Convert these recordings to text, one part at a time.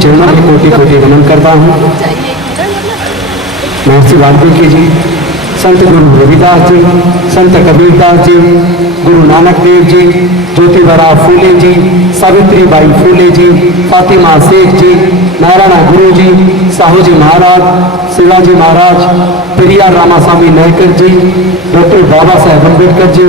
चरणों में कोटि कोटि नमन करता हूँ। महर्षि वाल्मीकि जी, संत गुरु रविदास जी, संत Kabirdas ji, Guru Nanak Dev ji, Jyotiba Phule ji, Savitri by Phule ji, Fatima Sheikh ji, Narayan Guru ji, Sahu ji Maharaj, Shivaji Maharaj, Periyar Ramaswamy Naikar ji, doctor Baba Saheb Ambedkar ji,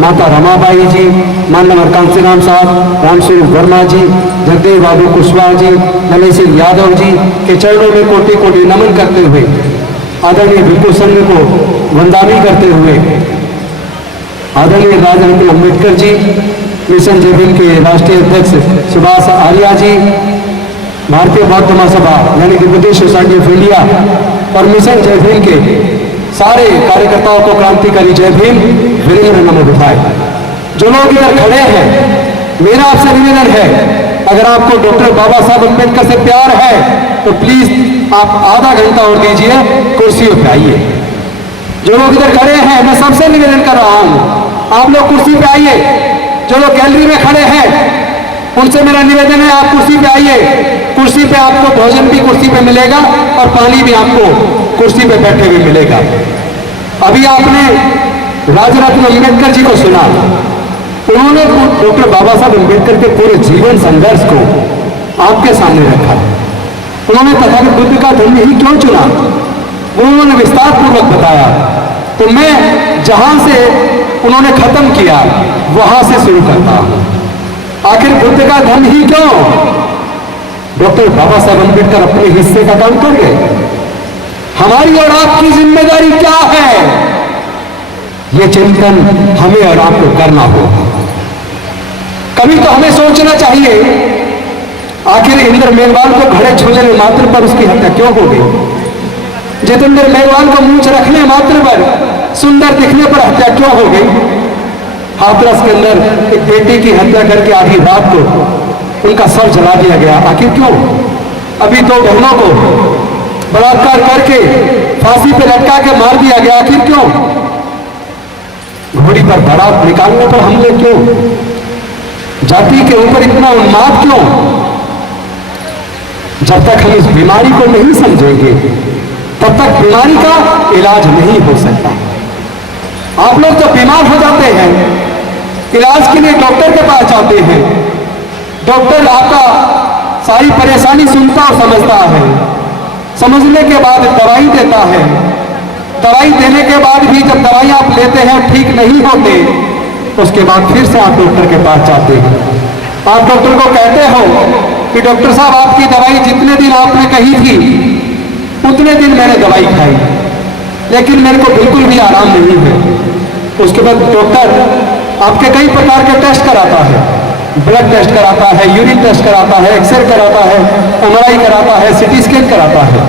माता रमाबाई जी, मानवर कांसीराम साहब, रामस्वरूप वर्मा जी, जगदेव बाबू कुशवाहा जी, नरेश सिंह यादव जी के चरणों में कोटि कोटि नमन करते हुए, आदरणीय भिक्खु संघ को वंदना करते हुए, आदरणीय राजरत्न अम्बेडकर जी, मिशन जय भीम के राष्ट्रीय अध्यक्ष सुभाष आर्या जी, भारतीय बौद्ध महासभा यानी कि बुद्धिस्ट सोसाइटी ऑफ इंडिया और मिशन जय भीम के सारे कार्यकर्ताओं को क्रांतिकारी जय भीम, वीरेंद्र नमो बुधाय। जो लोग इधर खड़े हैं, मेरा आपसे निवेदन है, अगर आपको डॉक्टर बाबा साहब अम्बेडकर से प्यार है तो प्लीज आप आधा घंटा और दीजिए, कुर्सियों पे आइए। जो लोग इधर खड़े हैं, मैं सबसे निवेदन कर रहा हूं, आप लोग कुर्सी पे आइए। जो लोग गैलरी में खड़े हैं, उनसे मेरा निवेदन है, आप कुर्सी पे आइए। कुर्सी पे आपको भोजन भी कुर्सी पे मिलेगा और पानी भी आपको कुर्सी पे बैठे हुए मिलेगा। अभी आपने राजरत्न अम्बेडकर जी को सुना, उन्होंने डॉक्टर बाबा साहब अम्बेडकर के पूरे जीवन संघर्ष को आपके सामने रखा। उन्होंने तथागत बुद्ध का धर्म ही क्यों चुना, उन्होंने विस्तार पूर्वक बताया। तो मैं जहां से उन्होंने खत्म किया वहां से शुरू करता हूं। आखिर बुद्ध का धर्म ही क्यों? डॉक्टर बाबा साहब अम्बेडकर अपने हिस्से का काम कर गए। हमारी और आपकी जिम्मेदारी क्या है, यह चिंतन हमें और आपको करना होगा। कभी तो हमें सोचना चाहिए, आखिर इंद्र मेघवाल को घड़े छूने मात्र पर उसकी हत्या क्यों हो गई? जितेंद्र मेघवाल को मूंछ रखने मात्र पर, सुंदर दिखने पर हत्या क्यों हो गई? हाथरस के अंदर एक बेटी की हत्या करके आधी रात को उनका सर जला दिया गया, आखिर क्यों? अभी दो बहनों को बलात्कार करके फांसी पे लटका के मार दिया गया, आखिर क्यों? घोड़ी पर बारात निकालने पर हमले क्यों? जाति के ऊपर इतना उन्माद क्यों? जब तक हम इस बीमारी को नहीं समझेंगे तब तक बीमारी का इलाज नहीं हो सकता। आप लोग तो बीमार हो जाते हैं, इलाज के लिए डॉक्टर के पास जाते हैं, डॉक्टर आपका सारी परेशानी सुनता और समझता है, समझने के बाद दवाई देता है, दवाई देने के बाद भी जब दवाई आप लेते हैं ठीक नहीं होते, उसके बाद फिर से आप डॉक्टर के पास जाते हैं। आप डॉक्टर को कहते हो कि डॉक्टर साहब आपकी दवाई जितने दिन आपने कही थी उतने दिन मैंने दवाई खाई, लेकिन मेरे को बिल्कुल भी आराम नहीं है। उसके बाद डॉक्टर आपके कई प्रकार के टेस्ट कराता है, ब्लड टेस्ट कराता है, यूरिन टेस्ट कराता है, एक्सरे कराता है, एमआरआई कराता है, सीटी स्कैन कराता है,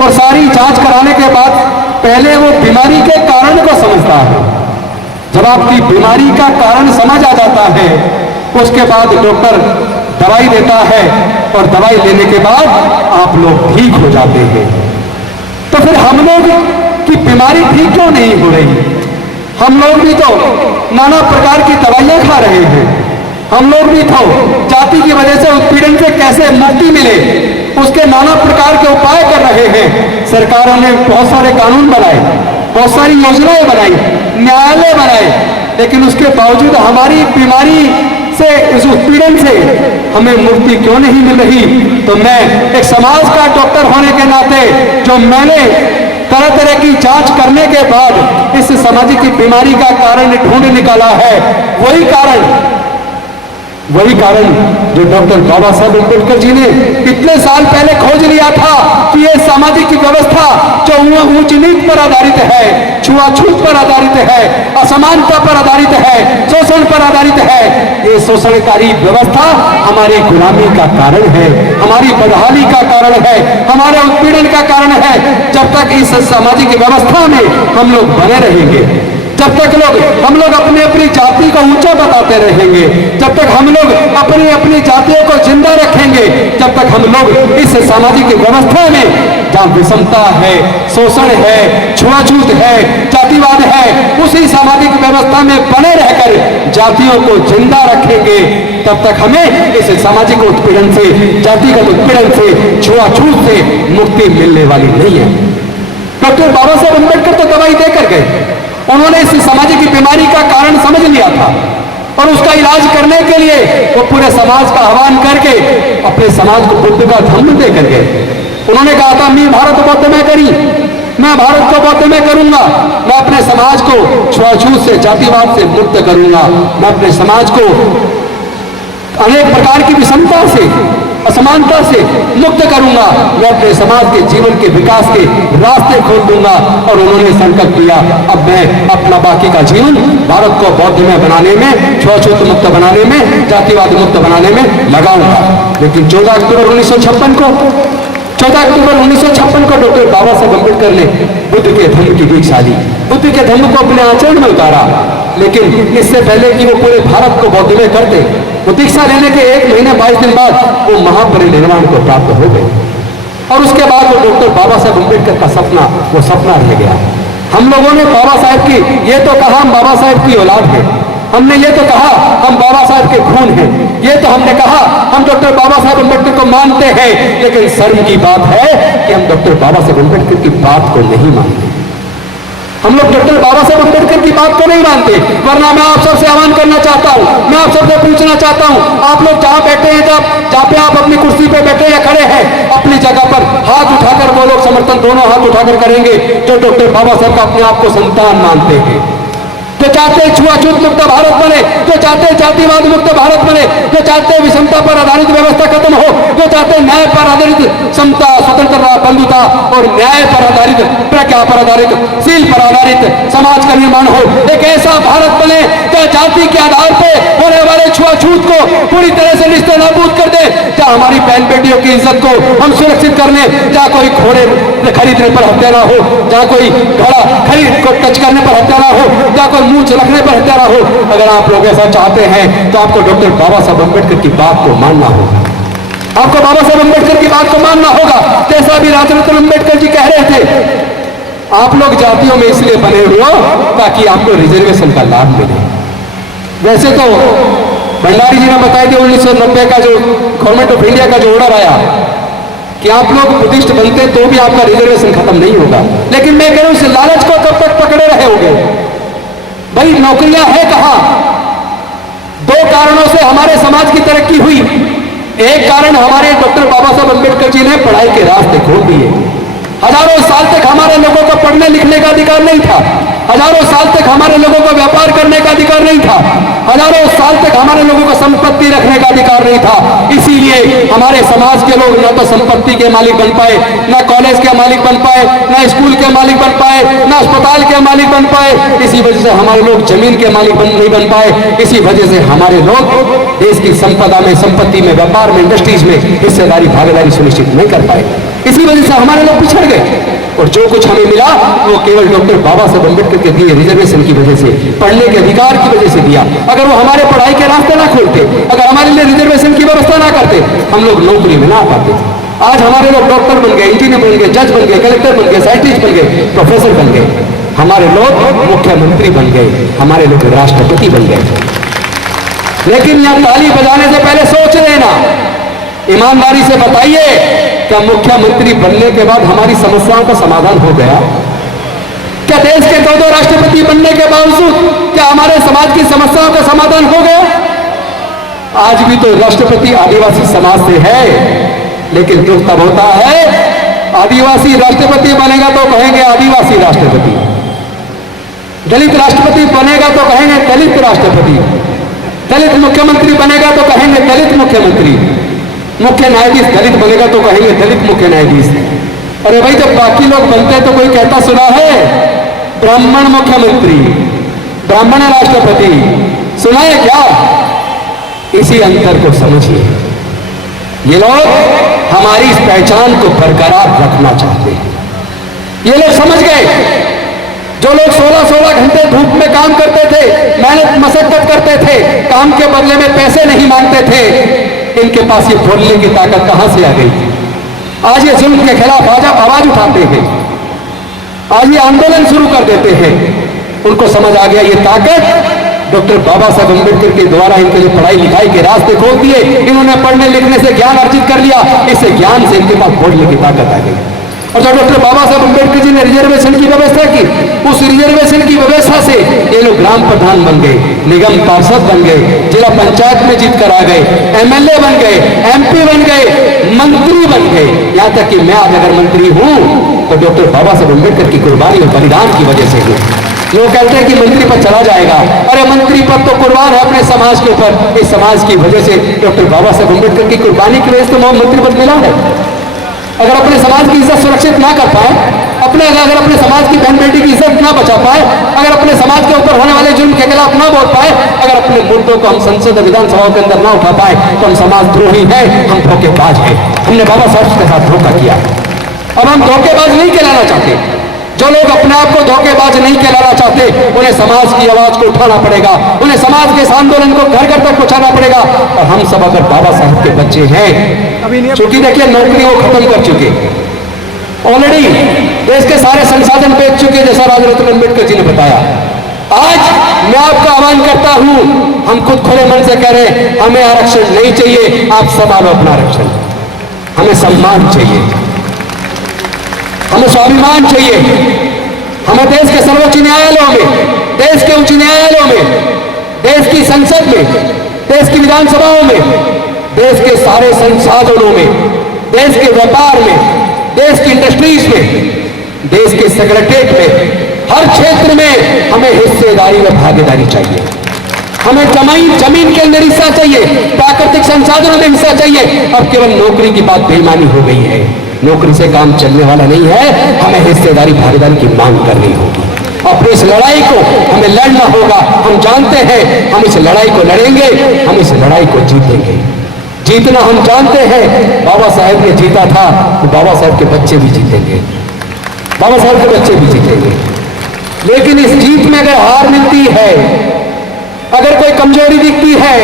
और सारी जांच कराने के बाद पहले वो बीमारी के कारण को समझता है। जब आपकी बीमारी का कारण समझ आ जाता है, उसके बाद डॉक्टर दवाई देता है और दवाई लेने के बाद आप लोग ठीक हो जाते हैं। तो फिर हम लोग की बीमारी ठीक क्यों नहीं हो रही? हम लोग भी तो नाना प्रकार की दवाइयां खा रहे हैं, हम लोग भी तो जाति की वजह से उत्पीड़न से कैसे मुक्ति मिले उसके नाना प्रकार के उपाय कर रहे हैं। सरकारों ने बहुत सारे कानून बनाए, बहुत सारी योजनाएं बनाई, न्यायालय बनाए, लेकिन उसके बावजूद हमारी बीमारी से, इस उत्पीड़न से हमें मुक्ति क्यों नहीं मिल रही? तो मैं एक समाज का डॉक्टर होने के नाते, जो मैंने तरह तरह की जांच करने के बाद इस सामाजिक बीमारी का कारण ढूंढ निकाला है, वही कारण जो डॉक्टर बाबा साहब अम्बेडकर जी ने कितने साल पहले खोज लिया था कि ये सामाजिक व्यवस्था जो ऊंच नीच पर आधारित है, छुआछूत पर आधारित है, असमानता पर आधारित है, शोषण पर आधारित है, ये शोषणकारी व्यवस्था हमारी गुलामी का कारण है, हमारी बदहाली का कारण है, हमारे उत्पीड़न का कारण है। जब तक इस सामाजिक व्यवस्था में हम लोग बने रहेंगे, जब तक हम लोग अपनी अपनी जाति को ऊंचा बताते रहेंगे, जब तक हम लोग अपनी अपनी जातियों को जिंदा रखेंगे, जब तक हम लोग इस सामाजिक व्यवस्था में जहां विषमता है, शोषण है, छुआछूत है, जातिवाद है, उसी सामाजिक व्यवस्था में बने रहकर जातियों को जिंदा रखेंगे, तब तक हमें इस सामाजिक उत्पीड़न से, जातिगत उत्पीड़न से, छुआछूत से मुक्ति मिलने वाली नहीं है। डॉक्टर बाबा साहब अम्बेडकर तो दवाई देकर गए, उन्होंने इस सामाजिक बीमारी का कारण समझ लिया था और उसका इलाज करने के लिए वो पूरे समाज का आह्वान करके अपने समाज को बुद्ध का धम्म देकर गए। उन्होंने कहा था, मैं भारत बौद्ध में करी, मैं भारत को बौद्ध में करूंगा, मैं अपने समाज को छुआछूत से, जातिवाद से मुक्त करूंगा, मैं अपने समाज को अनेक प्रकार की विषमता से, असमानता से मुक्त करूंगा, मैं अपने समाज के जीवन के विकास के रास्ते खोल दूंगा। और उन्होंने संकल्प लिया, अब मैं अपना बाकी का जीवन भारत को बौद्ध में बनाने में, छुआछूत मुक्त बनाने में, जातिवाद मुक्त बनाने में लगाऊंगा। लेकिन 14 अक्टूबर 1956 को डॉक्टर बाबा साहब अम्बेडकर ने बुद्ध के धम्म की दीक्षा ली, बुद्ध के धम्म को अपने आचरण में उतारा। लेकिन इससे पहले कि वो पूरे भारत को बौद्ध में करते, वो दीक्षा लेने के 1 महीने 22 दिन बाद वो महापरिनिर्वाण को प्राप्त हो गए। और उसके बाद वो डॉक्टर बाबा साहब अम्बेडकर का सपना, वो सपना रह गया। हम लोगों ने बाबा साहब की, ये तो कहा हम बाबा साहब की औलाद है, हमने ये तो कहा हम बाबा साहब के खून हैं, ये तो हमने कहा हम डॉक्टर बाबा साहब अम्बेडकर को मानते हैं, लेकिन शर्म की बात है कि हम डॉक्टर बाबा साहब अम्बेडकर की बात को नहीं मानते। हम लोग डॉक्टर बाबा साहब अम्बेडकर की बात को नहीं मानते। वरना मैं आप सबसे आह्वान करना चाहता हूं, मैं आप सबसे पूछना चाहता हूं, आप लोग जहां बैठे हैं, जहां पे आप अपनी कुर्सी पे बैठे या खड़े हैं, अपनी जगह पर हाथ उठाकर वो लोग समर्थन दोनों हाथ उठाकर करेंगे जो डॉक्टर बाबा साहब का अपने आप को संतान मानते हैं, जो चाहते हैं छुआछूत मुक्त भारत बने, जो चाहते हैं जातिवाद मुक्त भारत बने, जो चाहते हैं विषमता पर आधारित व्यवस्था खत्म हो, जो चाहते हैं न्याय पर आधारित समता, स्वतंत्रता, बंधुता और न्याय पर आधारित, प्रज्ञा पर आधारित, शील पर आधारित समाज का निर्माण हो। एक ऐसा भारत बने जहाँ जाति के आधार पर होने वाले छुआछूत को पूरी तरह से निस्ते नाबूद कर दे, जहाँ हमारी बहन बेटियों की इज्जत को हम सुरक्षित करने, जहाँ कोई घोड़े खरीदने पर हत्या ना हो, जहाँ कोई घोड़ा खरीद को टच करने पर हत्या ना हो, जहाँ कोई मुंह रखने पर हत्या ना हो। अगर आप लोग ऐसा चाहते हैं तो आपको डॉक्टर बाबा साहब अम्बेडकर की बात को मानना होगा, आपको बाबा साहब अम्बेडकर की बात को मानना होगा। जैसा भी राजरत्न अम्बेडकर जी कह रहे थे, आप लोग जातियों में इसलिए बने हुए हो ताकि आपको रिजर्वेशन का लाभ मिले। वैसे तो भंडारी जी ने बताया कि 1990 का जो गवर्नमेंट ऑफ इंडिया का जो ऑर्डर आया कि आप लोग बुद्धिस्ट बनते तो भी आपका रिजर्वेशन खत्म नहीं होगा, लेकिन मैं कह रहा हूं इस लालच को कब तक पकड़े रहे होगे? भाई नौकरियां है कहां? 2 कारणों से हमारे समाज की तरक्की हुई। एक कारण हमारे डॉक्टर बाबा साहब अम्बेडकर जी ने पढ़ाई के रास्ते खोल दिए। हजारों साल तक हमारे लोगों को पढ़ने लिखने का अधिकार नहीं था, हजारों साल तक हमारे लोगों को व्यापार करने का अधिकार नहीं था, हजारों साल तक हमारे लोगों को संपत्ति रखने का अधिकार नहीं था। इसीलिए हमारे समाज के लोग न तो संपत्ति के मालिक बन पाए, न कॉलेज के मालिक बन पाए, न स्कूल के मालिक बन पाए, न अस्पताल के मालिक बन पाए। इसी वजह से हमारे लोग जमीन के मालिक नहीं बन पाए। इसी वजह से हमारे लोग देश की संपदा में, संपत्ति में, व्यापार में, इंडस्ट्रीज में हिस्सेदारी, भागीदारी सुनिश्चित नहीं कर पाए। इसी वजह से हमारे लोग पिछड़ गए और जो कुछ हमें मिला वो केवल डॉक्टर बाबा साहब अम्बेडकर के दिए रिजर्वेशन की वजह से, पढ़ने के अधिकार की वजह से दिया। अगर वो हमारे पढ़ाई के रास्ते ना खोलते, अगर हमारे लिए रिजर्वेशन की व्यवस्था ना करते, हम लोग नौकरी में ना आ पाते। आज हमारे लोग डॉक्टर बन गए, इंजीनियर बन गए, जज बन गए, कलेक्टर बन गए, साइंटिस्ट बन गए, प्रोफेसर बन गए, हमारे लोग मुख्यमंत्री बन गए, हमारे लोग राष्ट्रपति बन गए। लेकिन यहां ताली बजाने से पहले सोच लेना, ईमानदारी से बताइए, क्या मुख्यमंत्री बनने के बाद हमारी समस्याओं का समाधान हो गया? क्या देश के 2 राष्ट्रपति बनने के बावजूद क्या हमारे समाज की समस्याओं का समाधान हो गया? आज भी तो राष्ट्रपति आदिवासी समाज से है, लेकिन दुख तब होता है आदिवासी राष्ट्रपति बनेगा तो कहेंगे आदिवासी राष्ट्रपति, दलित राष्ट्रपति बनेगा तो कहेंगे दलित राष्ट्रपति, दलित मुख्यमंत्री बनेगा तो कहेंगे दलित मुख्यमंत्री, मुख्य न्यायाधीश दलित बनेगा तो कहेंगे दलित मुख्य न्यायाधीश। अरे भाई जब बाकी लोग बनते हैं तो कोई कहता सुना है ब्राह्मण मुख्यमंत्री, ब्राह्मण राष्ट्रपति, सुना है क्या? इसी अंतर को समझिए। ये लोग हमारी इस पहचान को बरकरार रखना चाहते हैं। ये लोग समझ गए जो लोग 16-16 घंटे धूप में काम करते थे, मेहनत मशक्कत करते थे, काम के बदले में पैसे नहीं मांगते थे, इनके पास ये बोलने की ताकत कहां से आ गई? आज ये जुल्म के खिलाफ आवाज उठाते हैं, आज ये आंदोलन शुरू कर देते हैं। उनको समझ आ गया ये ताकत डॉक्टर बाबा साहब अम्बेडकर के द्वारा इनके लिए पढ़ाई लिखाई के रास्ते खोल दिए। इन्होंने पढ़ने लिखने से ज्ञान अर्जित कर लिया, इससे ज्ञान से इनके पास बोलने की ताकत आ गई। और जब डॉक्टर बाबा साहब अम्बेडकर जी ने रिजर्वेशन की व्यवस्था की, उस रिजर्वेशन की व्यवस्था से ये लोग ग्राम प्रधान बन गए, निगम पार्षद बन गए, जिला पंचायत में जीत कर आ गए, एमएलए बन गए, एमपी बन गए, मंत्री बन गए। यहां तक कि मैं आज अगर मंत्री हूं तो डॉक्टर बाबा साहब अम्बेडकर की कुर्बानी और बलिदान की वजह से हूं। लोग कहते हैं कि मंत्री पद चला जाएगा, अरे मंत्री पद तो कुर्बान है अपने समाज के ऊपर। इस समाज की वजह से डॉक्टर बाबा साहब अम्बेडकर की कुर्बानी की वजह से तो मंत्री पद मिला है। अगर अपने समाज की इज्जत सुरक्षित ना कर पाए, अगर अपने समाज की बहन बेटी की इज्जत ना बचा पाए, अगर अपने समाज के ऊपर होने वाले जुल्म के खिलाफ ना बोल पाए, अगर अपने मुद्दों को हम संसद विधानसभा के अंदर ना उठा पाए, तो हम समाजद्रोही हैं, हम धोखेबाज हैं। हमने बाबा साहब के साथ धोखा किया। अब हम धोखेबाज नहीं कहलाना चाहते। जो लोग अपने आप को धोखेबाज नहीं कहलाना चाहते, उन्हें समाज की आवाज को उठाना पड़ेगा, उन्हें समाज के इस आंदोलन को घर घर तक पहुंचाना पड़ेगा। और हम सब अगर बाबा साहब के बच्चे हैं, चूंकि देखिए नौकरियों को खत्म कर चुके, ऑलरेडी देश के सारे संसाधन बेच चुके, जैसा राजरत्न अम्बेडकर जी ने बताया। आज मैं आपका आह्वान करता हूं, हम खुद खुले मन से कह रहे हैं, हमें आरक्षण नहीं चाहिए, आप संभालो अपना आरक्षण। हमें सम्मान चाहिए, हमें स्वाभिमान चाहिए। हमें देश के सर्वोच्च न्यायालयों में, देश के उच्च न्यायालयों में, देश की संसद में, देश की विधानसभाओं में, देश के सारे संसाधनों में, देश के व्यापार में, देश की इंडस्ट्रीज में, देश के सेक्रेटरीट में, हर क्षेत्र में हमें हिस्सेदारी व भागीदारी चाहिए। हमें जमीन के अंदर हिस्सा चाहिए, प्राकृतिक संसाधनों में हिस्सा चाहिए। अब केवल नौकरी की बात बेईमानी हो गई है, नौकरी से काम चलने वाला नहीं है। हमें हिस्सेदारी भागीदारी की मांग करनी होगी और इस लड़ाई को हमें लड़ना होगा। हम जानते हैं हम इस लड़ाई को लड़ेंगे, हम इस लड़ाई को जीतेंगे। जीतना हम जानते हैं, बाबा साहेब ने जीता था, तो बाबा साहेब के बच्चे भी जीतेंगे, बाबा साहेब के बच्चे भी जीतेंगे। लेकिन इस जीत में अगर हार मिलती है, अगर कोई कमजोरी दिखती है,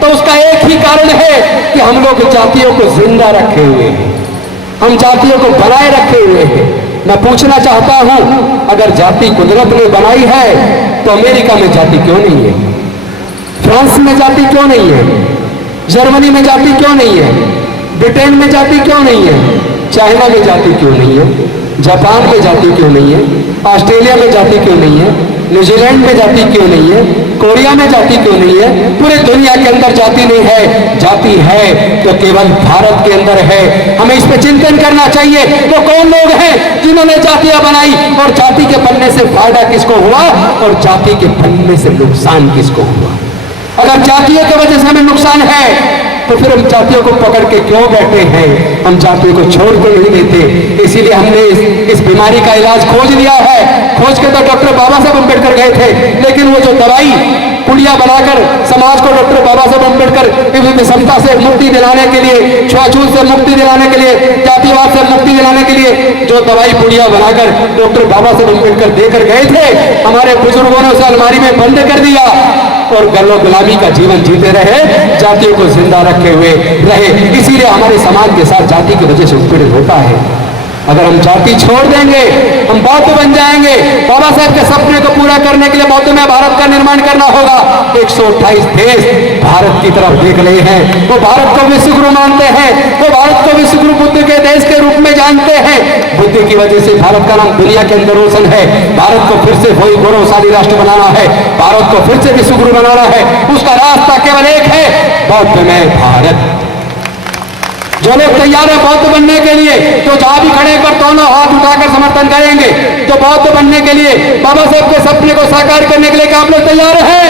तो उसका एक ही कारण है कि हम लोग जातियों को जिंदा रखे हुए हैं, हम जातियों को बनाए रखे हुए हैं। मैं पूछना चाहता हूं, अगर जाति कुदरत ने बनाई है तो अमेरिका में जाति क्यों नहीं है? फ्रांस में जाति क्यों नहीं है? जर्मनी में जाति क्यों नहीं है? ब्रिटेन में जाति क्यों नहीं है? चाइना में जाति क्यों नहीं है? जापान में जाति क्यों नहीं है? ऑस्ट्रेलिया में जाति क्यों नहीं है? न्यूजीलैंड में जाति क्यों नहीं है? कोरिया में जाति क्यों नहीं है? पूरे दुनिया के अंदर जाति नहीं है। जाति है तो केवल भारत के अंदर है। हमें इस पर चिंतन करना चाहिए। तो कौन लोग हैं जिन्होंने जातियां बनाई, और जाति के बनने से फायदा किसको हुआ और जाति के बनने से नुकसान किसको हुआ? अगर जातियों की वजह से हमें नुकसान है तो फिर हम जातियों को पकड़ के क्यों बैठे हैं? हम जातियों को छोड़ के नहीं देते। इसीलिए हमने इस बीमारी का इलाज खोज लिया है। खोज के तो डॉक्टर बाबा साहब अम्बेडकर गए थे, लेकिन वो जो दवाई पुड़िया बनाकर समाज को डॉक्टर बाबा साहब अम्बेडकर विषमता से मुक्ति दिलाने के लिए, छुआछूत से मुक्ति दिलाने के लिए, जातिवाद से मुक्ति दिलाने के लिए जो दवाई पुड़िया बनाकर डॉक्टर बाबा साहब अम्बेडकर देकर गए थे, हमारे बुजुर्गों ने उसे अलमारी में बंद कर दिया और गलो गुलामी का जीवन जीते रहे, जातियों को जिंदा रखे हुए रहे। इसीलिए हमारे समाज के साथ जाति की वजह से उत्पीड़न होता है। अगर हम जाति छोड़ देंगे, हम बौद्ध बन जाएंगे। बाबा साहब के सपने को पूरा करने के लिए बौद्ध में भारत का निर्माण करना होगा। 128 देश भारत की तरफ देख रहे हैं, वो भारत को विश्वगुरु मानते हैं, वो भारत को विश्वगुरु बुद्ध के देश के रूप में जानते हैं। बुद्ध की वजह से भारत का नाम दुनिया के अंदर रोशन है। भारत को फिर से वही गौरवशाली राष्ट्र बनाना है, भारत को फिर से विश्वगुरु बनाना है। उसका रास्ता केवल एक है, बौद्ध में भारत। जो लोग तैयार है बौद्ध बनने के लिए, तो जहां भी खड़े पर दोनों हाथ उठाकर समर्थन करेंगे। तो बौद्ध बनने के लिए, बाबा साहब के सपने को साकार करने के लिए क्या आप लोग तैयार हैं?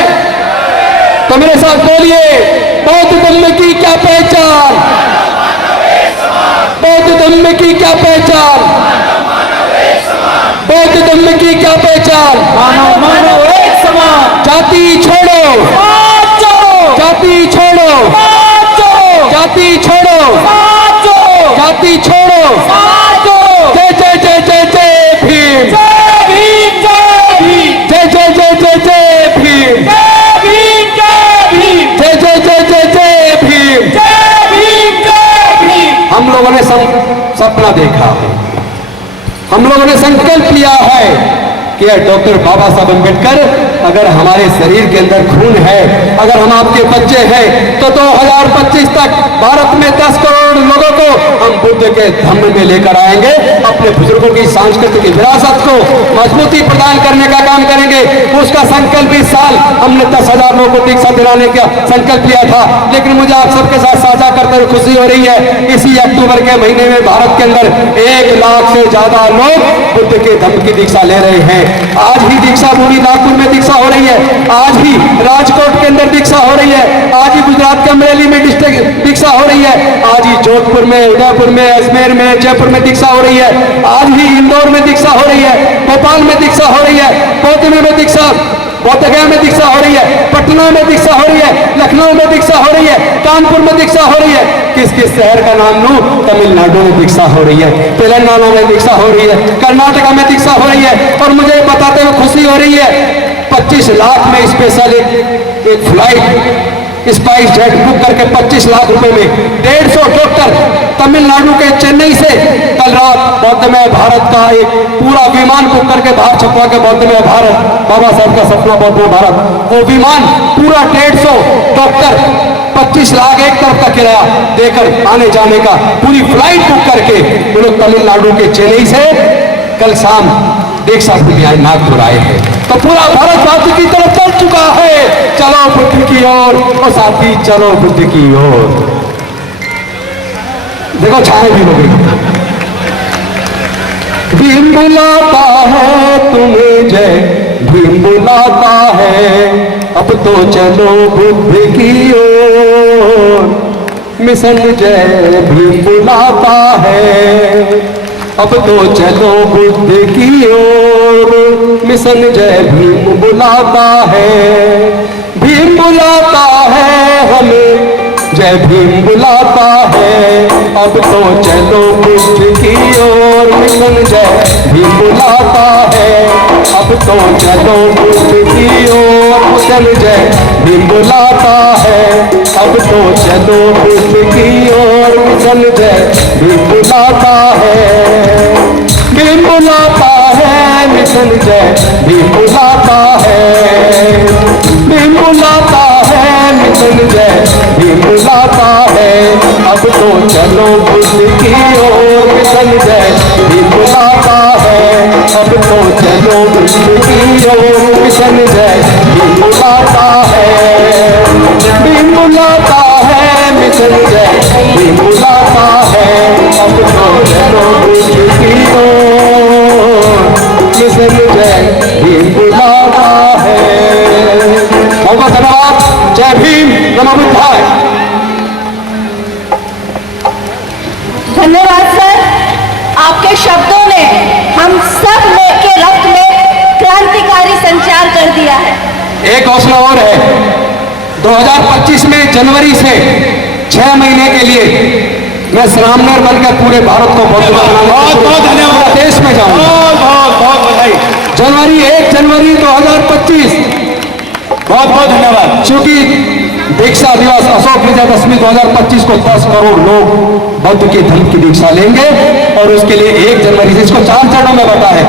तो मेरे साथ बोलिए, बौद्ध धर्म की क्या पहचान? बौद्ध धर्म की क्या पहचान? बौद्ध धर्म की क्या पहचान? मानव मानव एक समान। जाति छोड़ो, जाति छोड़ो, जाति छोड़ो, जाति छोड़ो। जय जय जय जय जय भीम, जय भीम, जय हम लोगों ने संकल्प लिया है कि डॉक्टर बाबा साहब अम्बेडकर, अगर हमारे शरीर के अंदर खून है, अगर हम आपके बच्चे हैं, तो 2025 तक भारत में 10 करोड़ लोगों को हम बुद्ध के धम्म में लेकर आएंगे। अपने बुजुर्गों की सांस्कृतिक विरासत को मजबूती प्रदान करने का काम करेंगे। उसका संकल्प इस साल हमने 10,000 लोगों को दीक्षा दिलाने का संकल्प लिया था, लेकिन मुझे आप सबके साथ साझा करते हुए खुशी हो रही है, इसी अक्टूबर के महीने में भारत के अंदर 1 लाख से ज्यादा लोग बुद्ध के धम्म की दीक्षा ले रहे हैं। आज ही दीक्षा भूमि नागपुर में दीक्षा हो रही है, आज ही राजकोट के अंदर दीक्षा हो रही है, आज ही गुजरात के अमरेली में डिस्ट्रिक्ट दीक्षा हो रही है, आज ही जोधपुर में, उदयपुर में, अजमेर में, जयपुर में दीक्षा हो रही है, आज ही इंदौर में दीक्षा हो रही है, भोपाल में दीक्षा हो रही है, बौद्ध में दीक्षा, बोधगया में दीक्षा हो रही है, पटना में दीक्षा हो रही है, लखनऊ में दीक्षा हो रही है, कानपुर में दीक्षा हो रही है। किस किस शहर का नाम लूं? तमिलनाडु में दीक्षा हो रही है, तेलंगाना में दीक्षा हो रही है, कर्नाटका में दीक्षा हो रही है। और मुझे बताते हुए खुशी हो रही है, 25 लाख में स्पेशल एक फ्लाइट स्पाइस जेट बुक करके 25 लाख रुपए में 150 डॉक्टर तमिलनाडु के चेन्नई से कल रात बौद्ध में भारत का एक पूरा विमान बुक करके बाहर छपवा के बौद्ध में भारत, बाबा साहब का सपना बौद्ध में भारत, वो विमान पूरा 150 डॉक्टर 25 लाख एक तरफ का किराया देकर आने जाने का पूरी फ्लाइट बुक करके वो लोग तमिलनाडु के चेन्नई से कल शाम दीक्षा भूमि नागपुर आए हैं। तो पूरा भारत बापू की तरफ चल चुका है। चलो बुद्ध की ओर, और साथी चलो बुद्ध की ओर। देखो छाए भी हो गई। भीम बुलाता है तुम्हें, जय भीम बुलाता है, अब तो चलो बुद्ध की ओर। मिशन जय भीम बुलाता है, अब तो चलो बुद्ध की ओर। मिशन जय भीम बुलाता है, भीम बुलाता है हमें, जय भीम बुलाता है, अब तो चलो बुद्ध की ओर। मिशन जय भीम बुलाता है, अब तो चलो बुद्ध की ओर। मिशन जय भीम बुलाता है, अब तो चलो बुद्ध की ओर। मिशन जय भीम बुलाता है, भीम बुलाता है, मिशन जय भीम बुलाता है, भीम बुलाता है, मिशन जय भीम बुलाता है, अब तो चलो बुद्ध की ओर। मिशन जय भीम बुलाता है, अब तो चलो बुद्ध की ओर। मिशन जय भीम बुलाता है, भीम बुलाता है, मिशन जय भीम बुलाता है, अब तो चलो बुद्ध की ओर। मिशन जय भीम बुलाता है। बहुत धन्यवाद। जय भीम, नमो बुद्धाय। धन्यवाद सर, आपके शब्दों ने हम सब में के रक्त में क्रांतिकारी संचार कर दिया है। एक हौसला और है, 2025 में जनवरी से 6 महीने के लिए मैं श्रामनेर बनकर पूरे भारत को बौद्ध बहुत धन्यवाद। देश में जाऊंगा। बहुत बधाई। एक जनवरी 2025। बहुत धन्यवाद। चूंकि दीक्षा दिवस अशोक विजयदशमी 2025 को 10 करोड़ लोग बौद्ध के धर्म की दीक्षा लेंगे, और उसके लिए 1 जनवरी से इसको 4 चरणों में बटा है।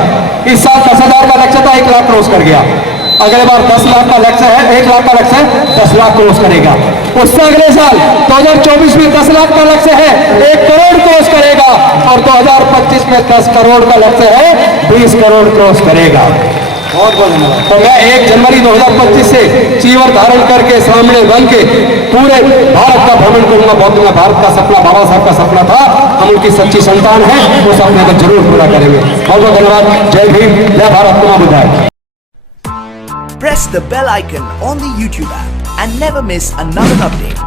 इस साल 10,000 का लक्ष्य था, 1 लाख क्रॉस कर गया। अगले बार 10 लाख का लक्ष्य है, 1 लाख का लक्ष्य है, 10 लाख क्रॉस करेगा। उससे अगले साल 2024 में 10 लाख का लक्ष्य है, 1 करोड़ क्रॉस करेगा। और 2025 में 10 करोड़ का लक्ष्य है, 20 करोड़ क्रॉस करेगा। बहुत धन्यवाद। तो मैं 1 जनवरी 2025 से चीवर धारण करके सामने बन के पूरे भारत का भ्रमण करूंगा। बौद्ध में भारत का सपना, बाबा साहब का सपना था, हम उनकी सच्ची संतान हैं, वो सपने को जरूर पूरा करेंगे। बहुत बहुत धन्यवाद। जय भीम, जय भारत, नमो बुद्धाय। Press the bell icon on the YouTube app and never miss another update.